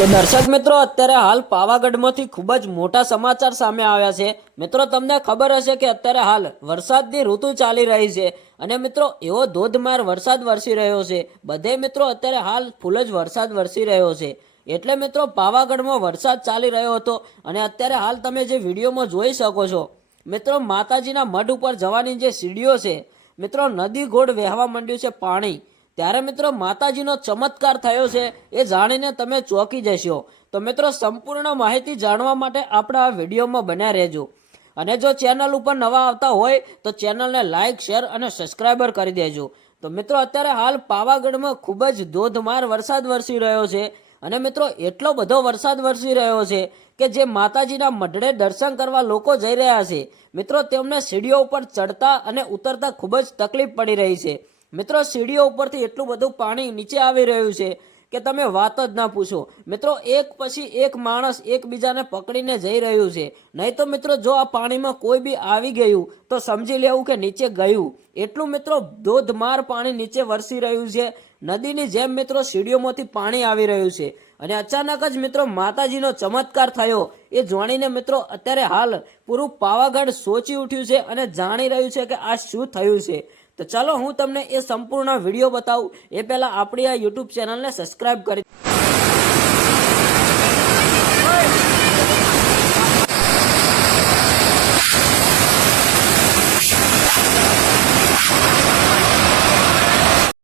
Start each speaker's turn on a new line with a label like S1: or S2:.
S1: તો દર્શક મિત્રો, અત્યારે હાલ પાવાગઢમાંથી ખૂબ જ મોટા સમાચાર સામે આવ્યા છે. મિત્રો, તમને ખબર હશે કે અત્યારે હાલ વરસાદની ઋતુ ચાલી રહી છે અને મિત્રો, એવો ધોધમાર વરસાદ વરસી રહ્યો છે. બધે મિત્રો, અત્યારે હાલ ફૂલ જ વરસાદ વરસી રહ્યો છે. એટલે મિત્રો, પાવાગઢમાં વરસાદ ચાલી રહ્યો હતો અને અત્યારે હાલ તમે જે વિડીયોમાં જોઈ શકો છો, મિત્રો, માતાજીના મઢ ઉપર જવાની જે સીડીઓ છે, મિત્રો, નદી ઘોડ વહેવા માંડ્યું છે પાણી. ત્યારે મિત્રો માતાજીનો ચમત્કાર થયો છે એ જાણીને તમે ચોંકી જશો. તો મિત્રો સંપૂર્ણ માહિતી જાણવા માટે આપણા આ વિડીયોમાં બન્યા રહેજો. અને જો ચેનલ ઉપર નવા આવતા હોય તો ચેનલને લાઇક શેર અને સબસ્ક્રાઈબર કરી દેજો. તો મિત્રો અત્યારે હાલ પાવાગઢમાં ખૂબ જ ધોધમાર વરસાદ વરસી રહ્યો છે. અને મિત્રો એટલો બધો વરસાદ વરસી રહ્યો છે કે જે માતાજીના મઢડે દર્શન કરવા લોકો જઈ રહ્યા છે. મિત્રો તેમને સીડીઓ ઉપર ચડતા અને ઉતરતા ખૂબ જ તકલીફ પડી રહી છે. મિત્રો, સીડીઓ ઉપરથી એટલું બધું પાણી નીચે આવી રહ્યું છે કે તમે વાત જ ના પૂછો. મિત્રો, એક પછી એક માણસ એકબીજાને પકડીને જઈ રહ્યું છે. નહીં તો મિત્રો, જો આ પાણીમાં કોઈ બી આવી ગયું, તો સમજી લેવું કે નીચે ગયું. એટલું મિત્રો, ધોધમાર પાણી નીચે વરસી રહ્યું છે. નદીની જેમ મિત્રો, સીડીઓમાંથી પાણી આવી રહ્યું છે. અને અચાનક જ મિત્રો, માતાજીનો ચમત્કાર થયો. એ જાણીને મિત્રો, અત્યારે હાલ પૂરું પાવાગઢ સોચી ઉઠ્યું છે અને જાણી રહ્યું છે કે આ શું થયું છે. તો ચાલો હું તમને એ સંપૂર્ણ વીડિયો બતાવું. એ પહેલાં આપણી આ યુટ્યુબ ચેનલને સબસ્ક્રાઈબ કરી